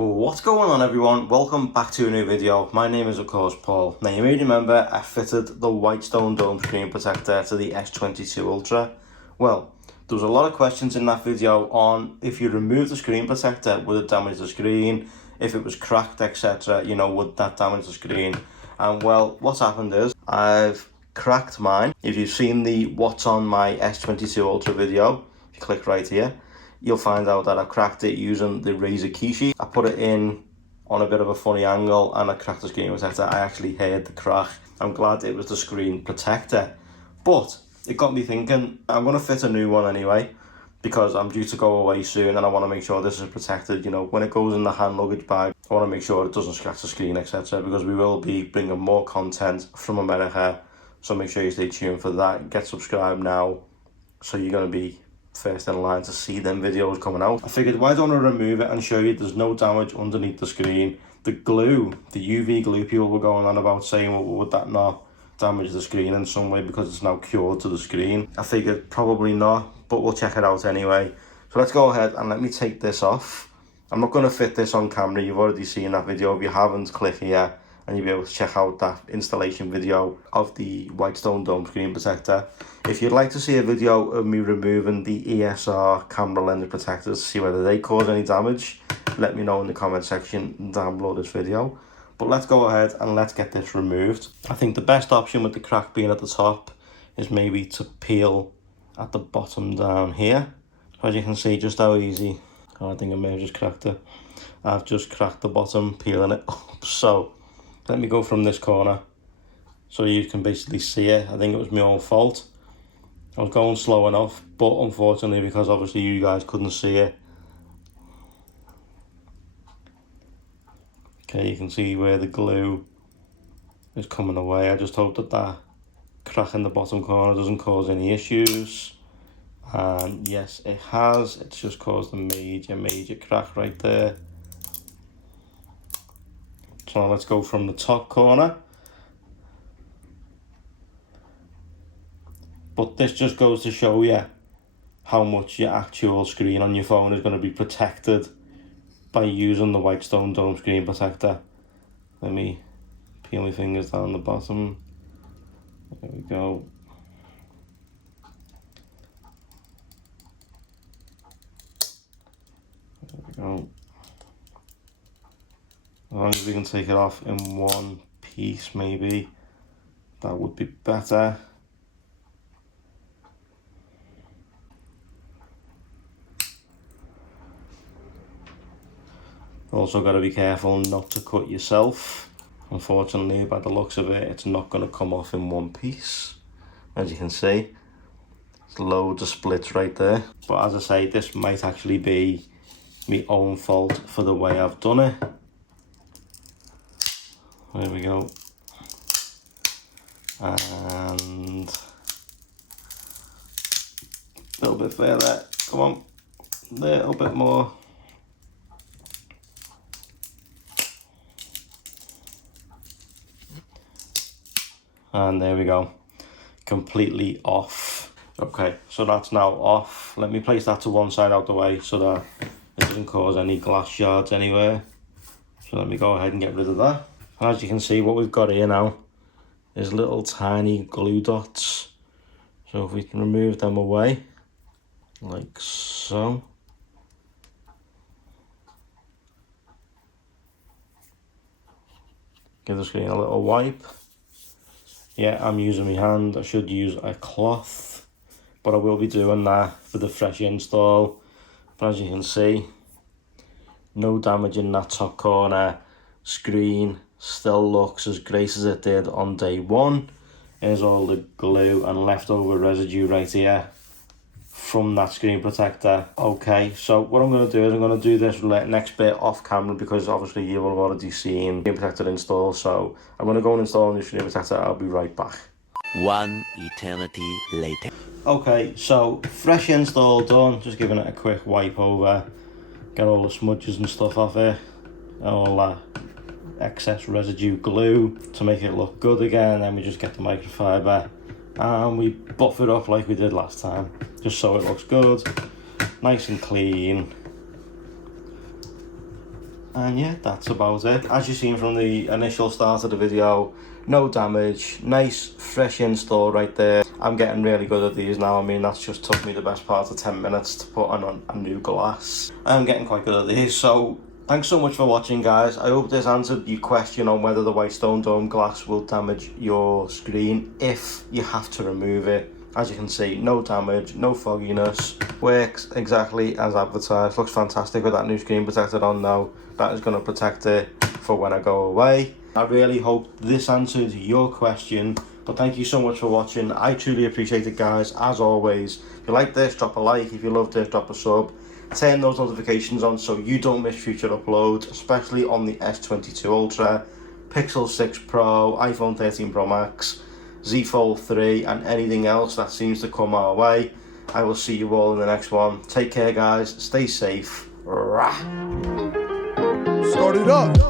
What's going on, everyone? Welcome back to a new video. My name is of course Paul. Now you may remember I fitted the Whitestone dome screen protector to the S22 Ultra. Well, there was a lot of questions in that video on if you remove the screen protector, would it damage the screen? If it was cracked, etc., would that damage the screen? And well, what's happened is I've cracked mine. If you've seen the what's on my S22 Ultra video, if you click right here, you'll find out that I cracked it using the razor key sheet. I put it in on a bit of a funny angle and I cracked the screen protector. I actually heard the crack. I'm glad it was the screen protector. But it got me thinking, I'm going to fit a new one anyway, because I'm due to go away soon and I want to make sure this is protected. When it goes in the hand luggage bag, I want to make sure it doesn't scratch the screen, etc. because we will be bringing more content from America. So make sure you stay tuned for that. Get subscribed now, so you're going to be first in line to see them videos coming out. I figured, why don't I remove it and show you there's no damage underneath the screen. The glue, the UV glue, people were going on about saying, well, would that not damage the screen in some way because it's now cured to the screen? I figured probably not, but we'll check it out anyway. So let's go ahead and let me take this off. I'm not going to fit this on camera. You've already seen that video. If you haven't, click here and you'll be able to check out that installation video of the Whitestone dome screen protector. If you'd like to see a video of me removing the ESR camera lens protectors to see whether they cause any damage, let me know in the comment section down below this video. But let's go ahead and let's get this removed. I think the best option with the crack being at the top is maybe to peel at the bottom down here. As you can see just how easy, I think I may have just cracked it. I've just cracked the bottom, peeling it up. So let me go from this corner so you can basically see it. I think it was my own fault. I was going slow enough, but unfortunately, because obviously you guys couldn't see it. Okay, you can see where the glue is coming away. I just hope that that crack in the bottom corner doesn't cause any issues. And yes, it has. It's just caused a major crack right there. So let's go from the top corner. But this just goes to show you how much your actual screen on your phone is going to be protected by using the Whitestone dome screen protector. Let me peel my fingers down the bottom. There we go. There we go. As long as we can take it off in one piece, maybe that would be better. Also got to be careful not to cut yourself. Unfortunately, by the looks of it, it's not going to come off in one piece. As you can see, there's loads of splits right there. But as I say, this might actually be my own fault for the way I've done it. There we go. And a little bit further. Come on, a little bit more. And there we go, completely off. Okay, so that's now off. Let me place that to one side out the way so that it doesn't cause any glass shards anywhere. So let me go ahead and get rid of that. And as you can see, what we've got here now is little tiny glue dots. So if we can remove them away, like so. Give the screen a little wipe. Yeah, I'm using my hand. I should use a cloth, but I will be doing that for the fresh install. But as you can see, no damage in that top corner. Screen still looks as great as it did on day one. Here's all the glue and leftover residue right here from that screen protector. Okay, so what I'm going to do is I'm going to do this next bit off camera, because obviously you will have already seen the screen protector install. So I'm going to go and install a new screen protector. I'll be right back. One eternity later. Okay, so fresh install done. Just giving it a quick wipe over. Get all the smudges and stuff off it. All that excess residue glue to make it look good again. Then we just get the microfiber and we buff it up like we did last time, just so it looks good, nice and clean. And yeah, that's about it. As you've seen from the initial start of the video, no damage, nice fresh install right there. I'm getting really good at these now. I mean, that's just took me the best part of 10 minutes to put on a new glass. I'm getting quite good at these, so thanks so much for watching, guys. I hope this answered your question on whether the Whitestone dome glass will damage your screen if you have to remove it. As you can see, no damage, no fogginess, works exactly as advertised. Looks fantastic with that new screen protector on now. That is going to protect it for when I go away. I really hope this answered your question, but thank you so much for watching. I truly appreciate it, guys. As always, if you like this, drop a like. If you loved it, drop a sub. Turn those notifications on so you don't miss future uploads, especially on the S22 Ultra, Pixel 6 Pro, iPhone 13 Pro Max, Z Fold 3 and anything else that seems to come our way. I will see you all in the next one. Take care, guys. Stay safe. Rah. Start it up.